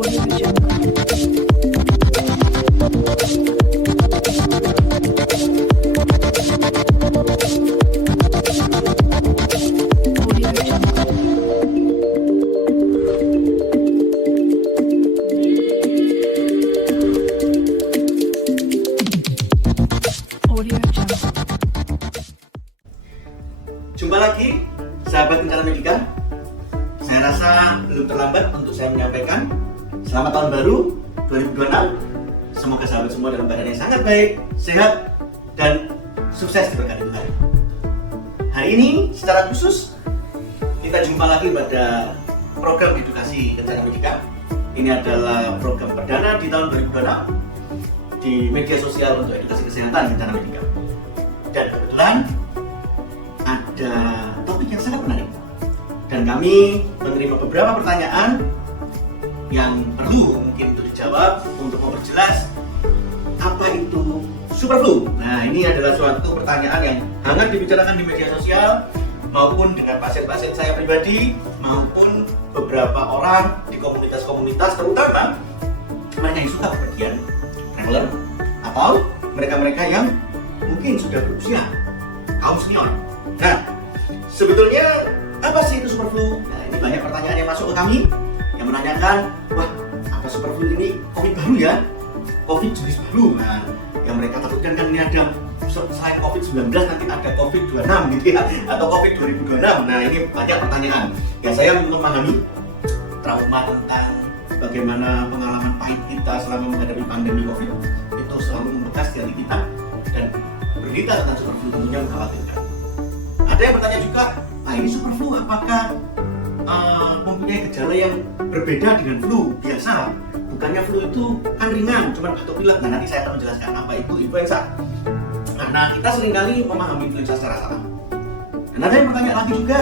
Jumpa lagi sahabat Rencana Medika. Saya rasa belum terlambat untuk saya menyampaikan selamat tahun baru 2026. Semoga sahabat semua dalam keadaan yang sangat baik, sehat, dan sukses diberkati Tuhan. Hari ini secara khusus kita jumpa lagi pada program edukasi Rencana Medika. Ini adalah program perdana di tahun 2026 di media sosial untuk edukasi kesehatan Rencana Medika. Dan kebetulan ada topik yang sangat menarik dan kami menerima beberapa pertanyaan yang perlu mungkin untuk dijawab untuk memperjelas apa itu superflu. Nah, ini adalah suatu pertanyaan yang hangat dibicarakan di media sosial maupun dengan pasien-pasien saya pribadi maupun beberapa orang di komunitas-komunitas, terutama mereka yang suka bepergian traveler atau mereka-mereka yang mungkin sudah berusia kaum senior. Nah, sebetulnya apa sih itu superflu? Nah, ini banyak pertanyaan yang masuk ke kami yang menanyakan, wah, apa superflu ini COVID baru ya? COVID jenis baru. Nah, yang mereka takutkan kan ini ada selain COVID-19 nanti ada COVID-26 gitu ya, atau COVID-2026. Nah, ini banyak pertanyaan. Ya, saya memahami trauma tentang bagaimana pengalaman pahit kita selama menghadapi pandemi COVID itu selalu membekas di hati kita, dan berita tentang superflu tentunya mengkhawatirkan. Ada yang bertanya juga, ini superflu apakah mempunyai gejala yang berbeda dengan flu biasa? Bukannya flu itu kan ringan, cuma batuk pilek. Nah, nanti saya akan menjelaskan apa itu influenza. Nah, kita seringkali memahami influenza secara salah. Dan ada yang bertanya lagi juga,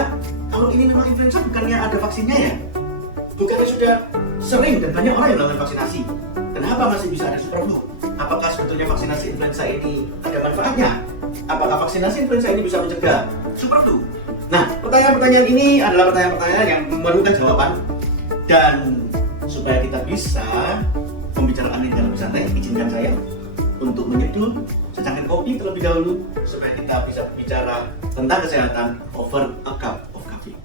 kalau ini memang influenza bukannya ada vaksinnya ya? Bukannya sudah sering dan banyak orang yang melakukan vaksinasi? Kenapa masih bisa ada superflu? Apakah sebetulnya vaksinasi influenza ini ada manfaatnya? Apakah vaksinasi influenza ini bisa mencegah superflu? Nah, pertanyaan-pertanyaan ini adalah pertanyaan-pertanyaan yang memerlukan jawaban, dan supaya kita bisa membicarakan ini dalam santai, izinkan saya untuk menyeduh secangkir kopi terlebih dahulu supaya kita bisa bicara tentang kesehatan over a cup of coffee.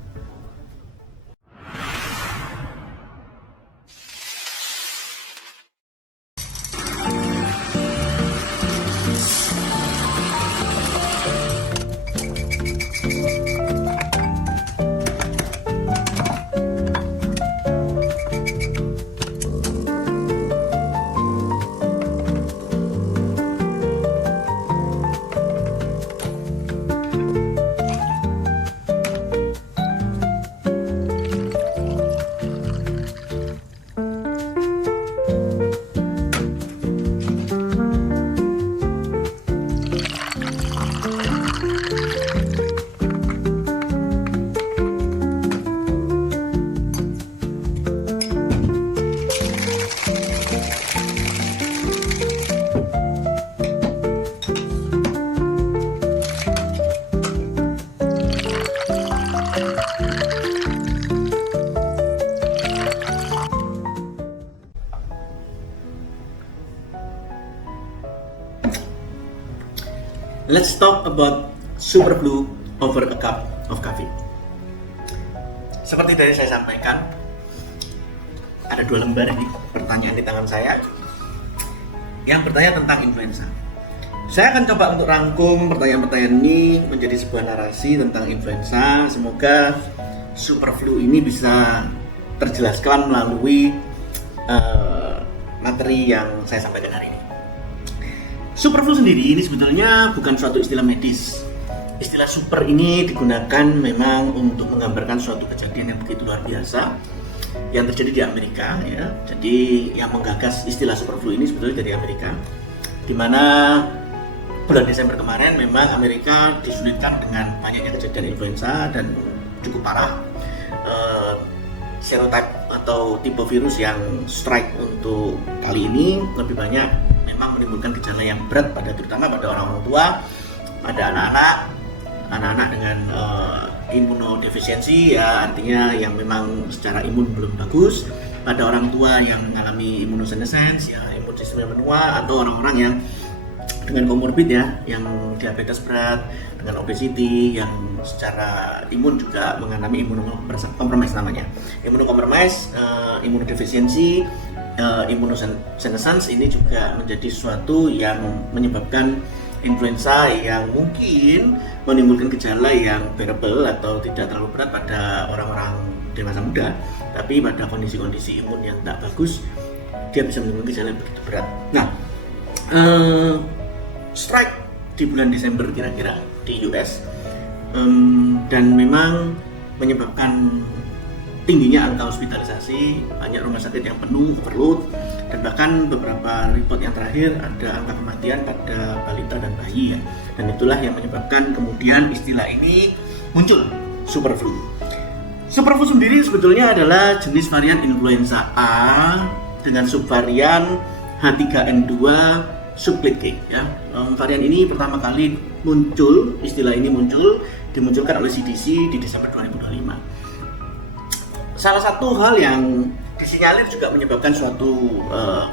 Let's talk about superflu over a cup of coffee. Seperti tadi saya sampaikan, ada 2 lembar ini pertanyaan di tangan saya yang bertanya tentang influenza. Saya akan coba untuk rangkum pertanyaan-pertanyaan ini menjadi sebuah narasi tentang influenza. Semoga superflu ini bisa terjelaskan melalui materi yang saya sampaikan hari ini. Superflu sendiri ini sebetulnya bukan suatu istilah medis. Istilah super ini digunakan memang untuk menggambarkan suatu kejadian yang begitu luar biasa yang terjadi di Amerika ya. Jadi yang menggagas istilah superflu ini sebetulnya dari Amerika, di mana bulan Desember kemarin memang Amerika disulitkan dengan banyaknya kejadian influenza dan cukup parah. Serotype atau tipe virus yang strike untuk kali ini lebih banyak memang menimbulkan gejala yang berat terutama pada orang-orang tua, pada anak-anak dengan imunodefisiensi ya, artinya yang memang secara imun belum bagus, pada orang tua yang mengalami imunosenescence ya, imun sistemnya menua, atau orang-orang yang dengan komorbid ya, yang diabetes berat, dengan obesity, yang secara imun juga mengalami imunokompromis namanya. Imunokompromis, imunodefisiensi, imunosenescence ini juga menjadi sesuatu yang menyebabkan influenza yang mungkin menimbulkan gejala yang bearable atau tidak terlalu berat pada orang-orang dewasa muda, tapi pada kondisi-kondisi imun yang tak bagus dia bisa menimbulkan gejala yang begitu berat. Nah, strike di bulan Desember kira-kira di US, dan memang menyebabkan tingginya angka hospitalisasi, banyak rumah sakit yang penuh, overload, dan bahkan beberapa report yang terakhir ada angka kematian pada balita dan bayi ya. Dan itulah yang menyebabkan kemudian istilah ini muncul, super flu. Super flu sendiri sebetulnya adalah jenis varian influenza A dengan subvarian H3N2 subclade K ya. Varian ini pertama kali muncul, istilah ini dimunculkan oleh CDC di Desember 2025. Salah satu hal yang disinyalir juga menyebabkan suatu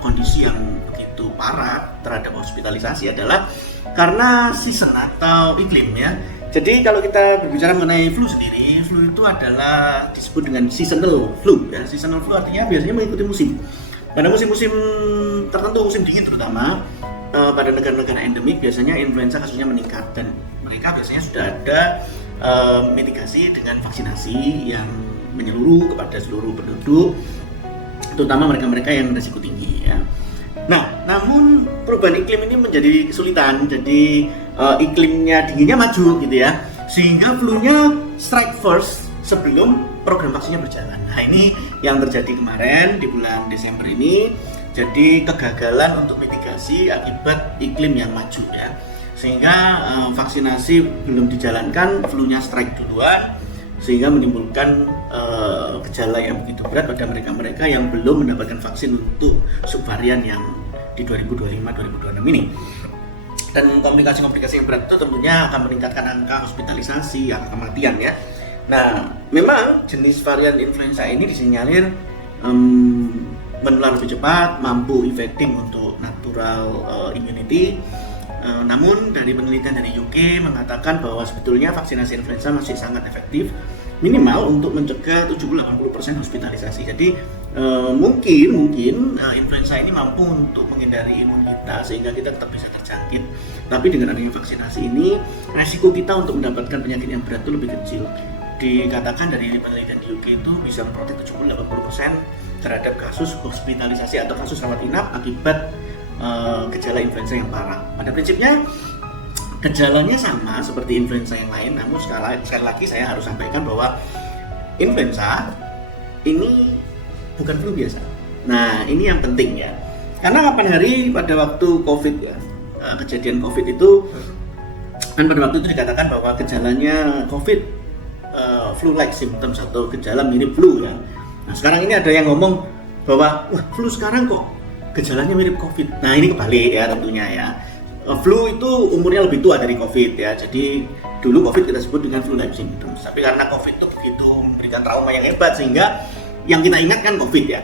kondisi yang begitu parah terhadap hospitalisasi adalah karena season atau iklim ya. Jadi kalau kita berbicara mengenai flu sendiri, flu itu adalah disebut dengan seasonal flu ya. Seasonal flu artinya biasanya mengikuti musim. Pada musim-musim tertentu, musim dingin terutama, pada negara-negara endemik biasanya influenza kasusnya meningkat, dan mereka biasanya sudah ada mitigasi dengan vaksinasi yang menyeluruh kepada seluruh penduduk, terutama mereka-mereka yang berisiko tinggi ya. Nah, namun perubahan iklim ini menjadi kesulitan, jadi iklimnya dinginnya maju gitu ya, sehingga flu-nya strike first sebelum program vaksinnya berjalan. Nah, ini yang terjadi kemarin di bulan Desember ini, jadi kegagalan untuk mitigasi akibat iklim yang maju ya, sehingga vaksinasi belum dijalankan, flu-nya strike duluan, sehingga menimbulkan gejala yang begitu berat pada mereka-mereka yang belum mendapatkan vaksin untuk subvarian yang di 2025-2026 ini. Dan komplikasi-komplikasi yang berat itu tentunya akan meningkatkan angka hospitalisasi, angka kematian ya. Nah, memang jenis varian influenza ini disinyalir menular lebih cepat, mampu evading untuk natural immunity. Namun dari penelitian dari UK mengatakan bahwa sebetulnya vaksinasi influenza masih sangat efektif, minimal untuk mencegah 70-80% hospitalisasi. Jadi mungkin influenza ini mampu untuk menghindari imun kita sehingga kita tetap bisa terjangkit. Tapi dengan adanya vaksinasi ini, resiko kita untuk mendapatkan penyakit yang berat itu lebih kecil. Dikatakan dari penelitian di UK itu bisa memprotek 70-80% terhadap kasus hospitalisasi atau kasus rawat inap akibat gejala influenza yang parah. Pada prinsipnya gejalanya sama seperti influenza yang lain, namun sekali lagi saya harus sampaikan bahwa influenza ini bukan flu biasa. Nah, ini yang penting ya. Karena kapan hari pada waktu COVID ya, kejadian COVID itu, kan pada waktu itu dikatakan bahwa gejalanya COVID flu-like symptoms atau gejala mirip flu ya. Nah, sekarang ini ada yang ngomong bahwa wah, flu sekarang kok gejalanya mirip COVID. Nah, ini kebalik ya tentunya ya. Flu itu umurnya lebih tua dari COVID ya. Jadi dulu COVID kita sebut dengan flu-like symptoms. Tapi karena COVID itu begitu memberikan trauma yang hebat sehingga yang kita ingat kan COVID ya.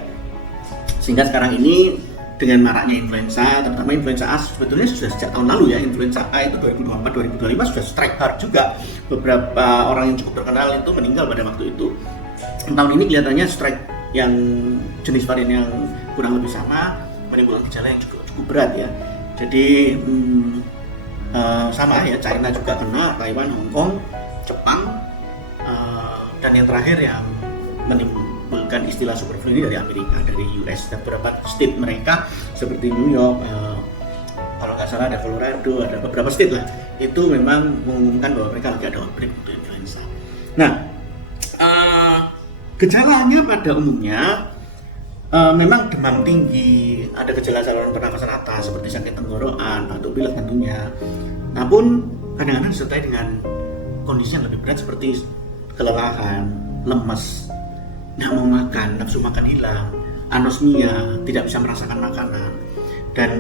Sehingga sekarang ini dengan maraknya influenza, terutama influenza A sebetulnya sudah sejak tahun lalu ya. Influenza A itu 2024-2025 sudah strike hard juga. Beberapa orang yang cukup terkenal itu meninggal pada waktu itu. Tahun ini kelihatannya strike yang jenis varian yang kurang lebih sama, menimbulkan gejala yang cukup berat ya. Jadi sama ya, China juga kena, Taiwan, Hong Kong, Jepang, dan yang terakhir yang menimbulkan istilah super flu ini dari Amerika, dari US. Dan beberapa state mereka seperti New York, kalau nggak salah ada Colorado, ada beberapa state lah, itu memang mengumumkan bahwa mereka lagi ada outbreak untuk influenza. Nah, gejalanya pada umumnya memang demam tinggi, ada gejala saluran pernafasan atas seperti sakit tenggorokan, batuk pilek tentunya. Namun kadang-kadang disertai dengan kondisi yang lebih berat seperti kelelahan, lemes, nggak mau makan, nafsu makan hilang, anosmia, tidak bisa merasakan makanan, dan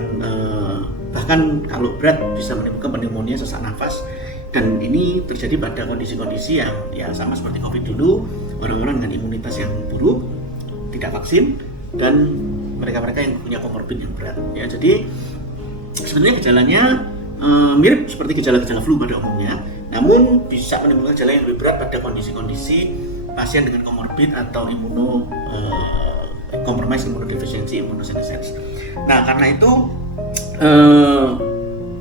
bahkan kalau berat bisa menimbulkan pneumonia, sesak nafas, Dan ini terjadi pada kondisi-kondisi yang ya sama seperti COVID dulu, orang-orang dengan imunitas yang buruk, tidak vaksin, dan mereka-mereka yang punya komorbid yang berat. Ya, jadi sebenarnya gejalanya mirip seperti gejala-gejala flu pada umumnya, namun bisa menimbulkan gejala yang lebih berat pada kondisi-kondisi pasien dengan komorbid atau compromise immunodeficiency immunosenescence. Nah, karena itu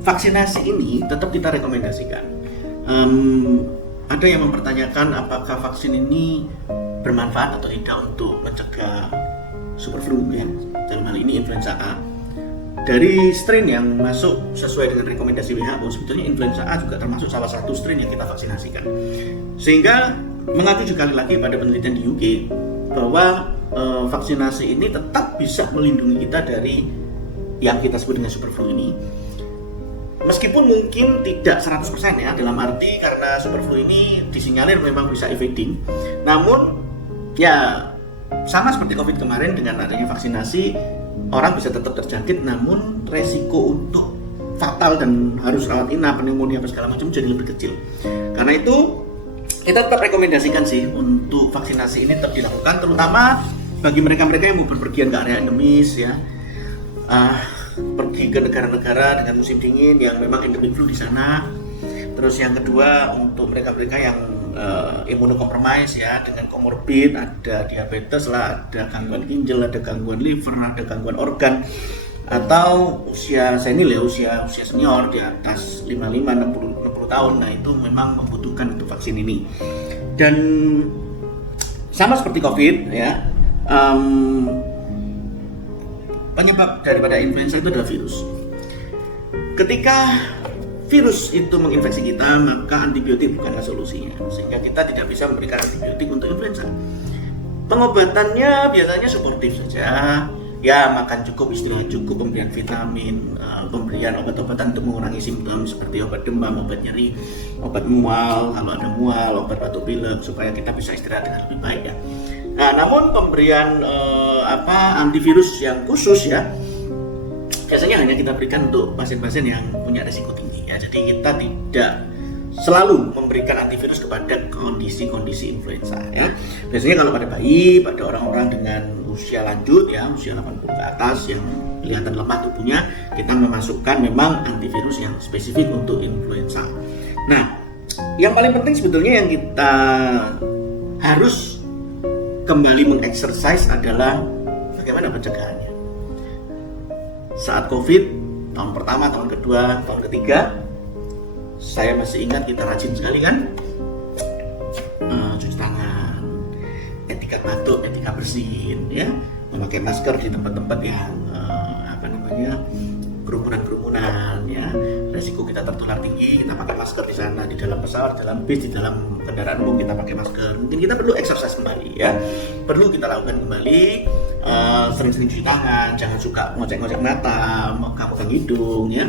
vaksinasi ini tetap kita rekomendasikan. Ada yang mempertanyakan apakah vaksin ini bermanfaat atau tidak untuk mencegah super flu, ya, dalam hal ini influenza A. Dari strain yang masuk sesuai dengan rekomendasi WHO, sebetulnya influenza A juga termasuk salah satu strain yang kita vaksinasikan. Sehingga mengacu sekali lagi pada penelitian di UK bahwa vaksinasi ini tetap bisa melindungi kita dari yang kita sebut dengan super flu ini. Meskipun mungkin tidak 100% ya, dalam arti karena super flu ini disinyalir memang bisa evading. Namun ya sama seperti COVID kemarin, dengan adanya vaksinasi orang bisa tetap terjangkit, namun resiko untuk fatal dan harus rawat inap, pneumonia apa segala macam jadi lebih kecil. Karena itu kita tetap rekomendasikan sih untuk vaksinasi ini tetap dilakukan, terutama bagi mereka-mereka yang mau berpergian ke area endemis ya. Pergi ke negara-negara dengan musim dingin yang memang endemik flu di sana. Terus yang kedua untuk mereka-mereka yang imunokompromis ya, dengan komorbid, ada diabetes lah, ada gangguan ginjal, ada gangguan liver, ada gangguan organ, atau usia senil ya, usia senior di atas 55 60 tahun. Nah, itu memang membutuhkan untuk vaksin ini. Dan sama seperti COVID ya, penyebab daripada influenza itu adalah virus. Ketika virus itu menginfeksi kita, maka antibiotik bukanlah solusinya, sehingga kita tidak bisa memberikan antibiotik untuk influenza. Pengobatannya biasanya suportif saja, ya makan cukup, istirahat cukup, pemberian vitamin, pemberian obat-obatan untuk mengurangi simptom seperti obat demam, obat nyeri, obat mual kalau ada mual, obat batuk pilek, supaya kita bisa istirahat dengan lebih baik ya. Nah, namun pemberian antivirus yang khusus ya, biasanya hanya kita berikan untuk pasien-pasien yang punya risiko tinggi ya. Jadi kita tidak selalu memberikan antivirus kepada kondisi-kondisi influenza ya. Biasanya kalau pada bayi, pada orang-orang dengan usia lanjut ya, usia 80 ke atas yang kelihatan lemah tubuhnya, kita memasukkan memang antivirus yang spesifik untuk influenza. Nah, yang paling penting sebetulnya yang kita harus kembali mengexercise adalah bagaimana pencegahannya. Saat COVID, tahun pertama, tahun kedua, tahun ketiga, saya masih ingat kita rajin sekali kan, cuci tangan, etika batuk, etika bersin, ya, memakai masker di tempat-tempat yang kerumunan-kerumunan, ya, resiko kita tertular tinggi, kita pakai masker di sana, di dalam pesawat, dalam bis, di dalam kendaraan umum kita pakai masker. Mungkin kita perlu exercise kembali, ya, perlu kita lakukan kembali, sering-sering cuci tangan, jangan suka ngocek-ngocek mata, pegang hidung, ya.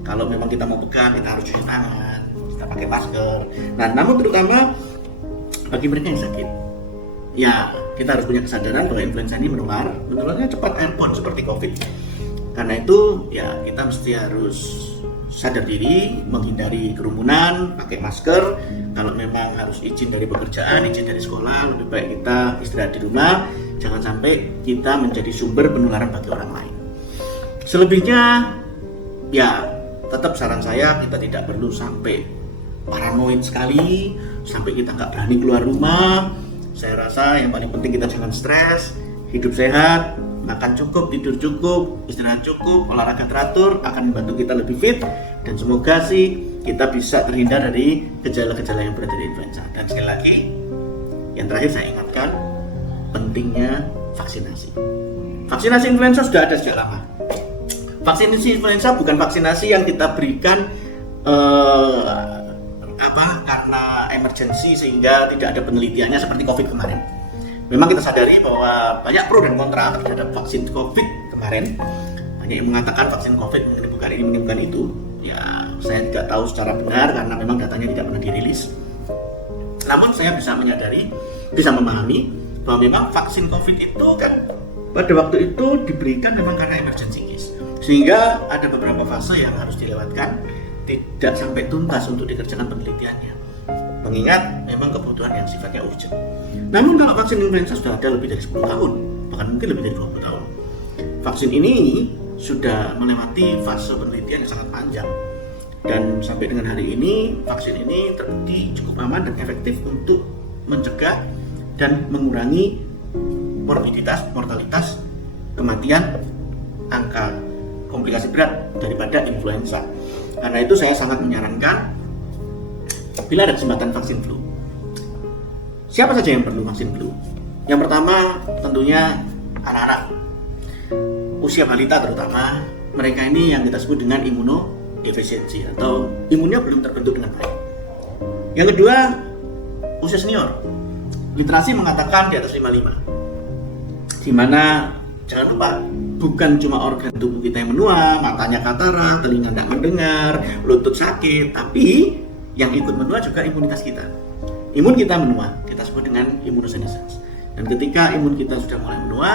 Kalau memang kita mau pegang, kita harus cuci tangan, kita pakai masker. Nah, namun terutama bagi mereka yang sakit, ya, kita harus punya kesadaran bahwa influenza ini menularnya cepat, airborne seperti COVID. Karena itu, ya, kita mesti harus sadar diri, menghindari kerumunan, pakai masker. Kalau memang harus izin dari pekerjaan, izin dari sekolah, lebih baik kita istirahat di rumah. Jangan sampai kita menjadi sumber penularan bagi orang lain. Selebihnya, ya, tetap saran saya, kita tidak perlu sampai paranoid sekali, sampai kita nggak berani keluar rumah. Saya rasa yang paling penting kita jangan stres, hidup sehat, makan cukup, tidur cukup, istirahat cukup, olahraga teratur akan membantu kita lebih fit, dan semoga sih kita bisa terhindar dari gejala-gejala yang berat dari influenza. Dan sekali lagi, yang terakhir saya ingatkan pentingnya vaksinasi. Vaksinasi influenza sudah ada sejak lama. Vaksinasi influenza bukan vaksinasi yang kita berikan karena emergency sehingga tidak ada penelitiannya seperti COVID kemarin. Memang kita sadari bahwa banyak pro dan kontra terhadap vaksin COVID kemarin. Banyak yang mengatakan vaksin COVID menimbulkan ini, menimbulkan itu. Ya, saya tidak tahu secara benar karena memang datanya tidak pernah dirilis. Namun saya bisa memahami bahwa memang vaksin COVID itu kan pada waktu itu diberikan memang karena emergency case. Sehingga ada beberapa fase yang harus dilewatkan tidak sampai tuntas untuk dikerjakan penelitiannya, mengingat memang kebutuhan yang sifatnya urgent. Namun kalau vaksin influenza sudah ada lebih dari 10 tahun, bahkan mungkin lebih dari 20 tahun. Vaksin ini sudah melewati fase penelitian yang sangat panjang, dan sampai dengan hari ini vaksin ini terbukti cukup aman dan efektif untuk mencegah dan mengurangi morbiditas, mortalitas, kematian, angka komplikasi berat daripada influenza. Karena itu saya sangat menyarankan bila ada kesempatan vaksin flu. Siapa saja yang perlu vaksin flu? Yang pertama tentunya anak-anak, usia balita terutama. Mereka ini yang kita sebut dengan imunodefisiensi atau imunnya belum terbentuk dengan baik. Yang kedua, usia senior. Literasi mengatakan di atas 55. Di mana jangan lupa, bukan cuma organ tubuh kita yang menua, matanya katarak, telinga tidak mendengar, lutut sakit, tapi yang ikut menua juga imunitas kita. Imun kita menua, kita sebut dengan immunosenescence. Dan ketika imun kita sudah mulai menua,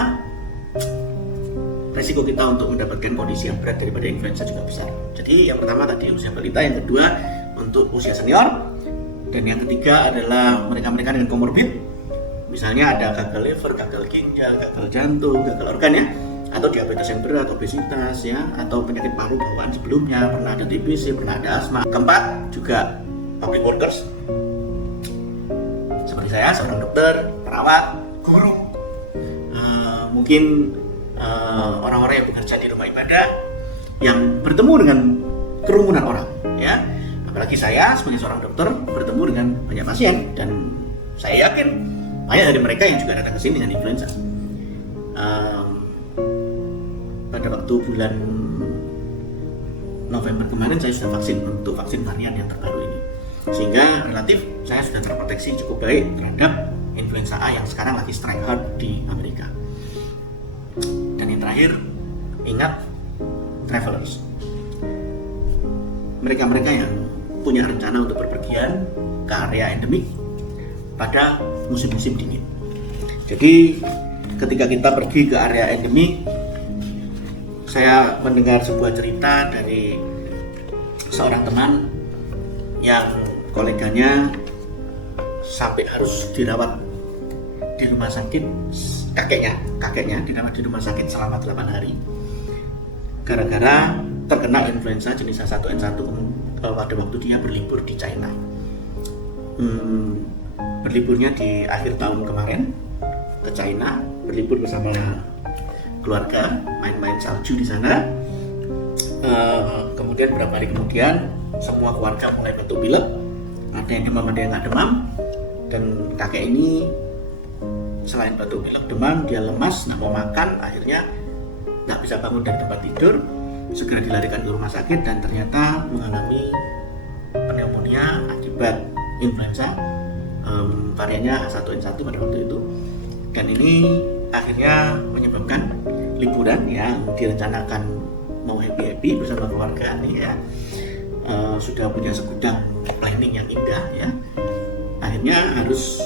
resiko kita untuk mendapatkan kondisi yang berat daripada influenza juga besar. Jadi yang pertama tadi usia balita, yang kedua untuk usia senior, dan yang ketiga adalah mereka-mereka dengan komorbid. Misalnya ada gagal liver, gagal ginjal, gagal jantung, gagal organ ya, atau diabetes yang berat, obesitas ya, atau penyakit paru bawaan sebelumnya, pernah ada TBC, pernah ada asma. Keempat juga public workers seperti saya, seorang dokter, perawat, guru, mungkin orang-orang yang bekerja di rumah ibadah yang bertemu dengan kerumunan orang ya. Apalagi saya sebagai seorang dokter bertemu dengan banyak pasien, dan saya yakin banyak dari mereka yang juga datang ke sini dengan influenza. Pada waktu bulan November kemarin saya sudah vaksin untuk vaksin varian yang terbaru ini, sehingga relatif saya sudah terproteksi cukup baik terhadap influenza A yang sekarang lagi strike hard di Amerika. Dan yang terakhir, ingat travelers, mereka-mereka yang punya rencana untuk berpergian ke area endemik pada musim-musim dingin. Jadi ketika kita pergi ke area endemik, saya mendengar sebuah cerita dari seorang teman yang koleganya sampai harus dirawat di rumah sakit, kakeknya dirawat di rumah sakit selama 8 hari gara-gara terkena influenza jenis H1N1 pada waktu dia berlibur di China. Berliburnya di akhir tahun kemarin ke China, berlibur bersama keluarga, main-main salju di sana. Kemudian beberapa hari kemudian semua keluarga mulai batuk pilek, ada yang demam, ada yang nggak demam, dan kakek ini selain batuk pilek, demam, dia lemas, nggak mau makan, akhirnya nggak bisa bangun dari tempat tidur, segera dilarikan ke rumah sakit dan ternyata mengalami pneumonia akibat influenza variannya H1N1 pada waktu itu. Dan ini akhirnya menyebabkan liburan yang direncanakan mau happy-happy bersama keluarga nih ya, sudah punya segudang planning yang indah ya, akhirnya harus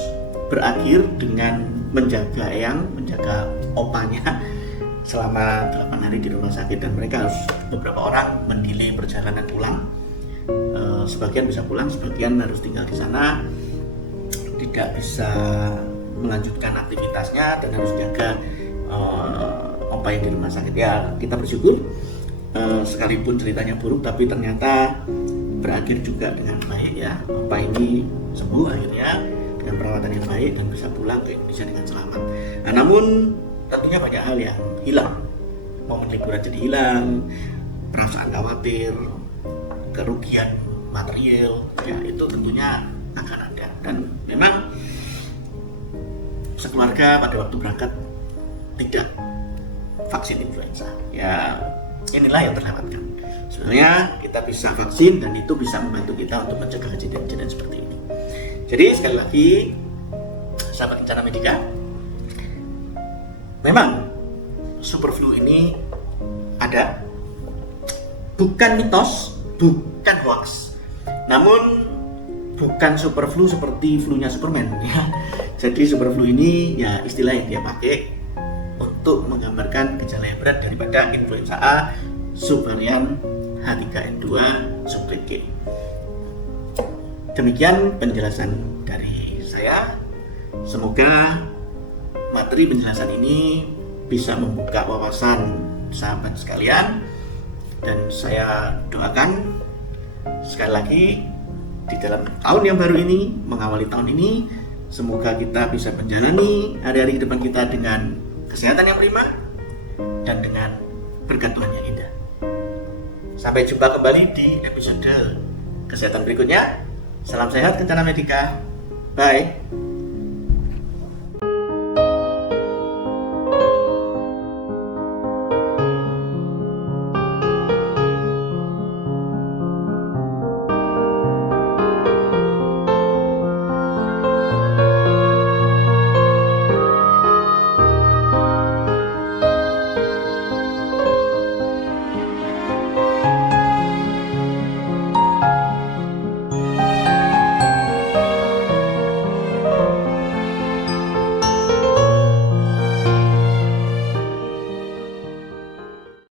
berakhir dengan menjaga opanya selama 8 hari di rumah sakit. Dan mereka harus, beberapa orang mendelay perjalanan pulang, sebagian bisa pulang, sebagian harus tinggal di sana, tidak bisa melanjutkan aktivitasnya dan harus jaga opa yang di rumah sakit. Ya kita bersyukur sekalipun ceritanya buruk tapi ternyata berakhir juga dengan baik ya. Opa ini sembuh akhirnya dengan perawatan yang baik dan bisa pulang ke Indonesia dengan selamat. Nah, namun tentunya banyak hal yang hilang, momen liburan jadi hilang, perasaan khawatir, kerugian material ya, itu tentunya akan ada. Dan memang sekeluarga pada waktu berangkat tidak vaksin influenza ya, inilah yang terlewatkan. Sebenarnya kita bisa vaksin dan itu bisa membantu kita untuk mencegah kejadian-kejadian seperti ini. Jadi sekali lagi, sahabat Kencana Medika, memang super flu ini ada, bukan mitos, bukan hoax, namun bukan super flu seperti flu-nya Superman ya. Jadi super flu ini ya istilah yang dia pakai untuk menggambarkan gejala yang berat daripada influenza A subvarian H3N2 Subtrait G. Demikian penjelasan dari saya. Semoga materi penjelasan ini bisa membuka wawasan sahabat sekalian, dan saya doakan sekali lagi di dalam tahun yang baru ini, mengawali tahun ini, semoga kita bisa menjalani hari-hari depan kita dengan kesehatan yang prima dan dengan berkat Tuhan yang indah. Sampai jumpa kembali di episode kesehatan berikutnya. Salam sehat, Kencana Medika. Bye.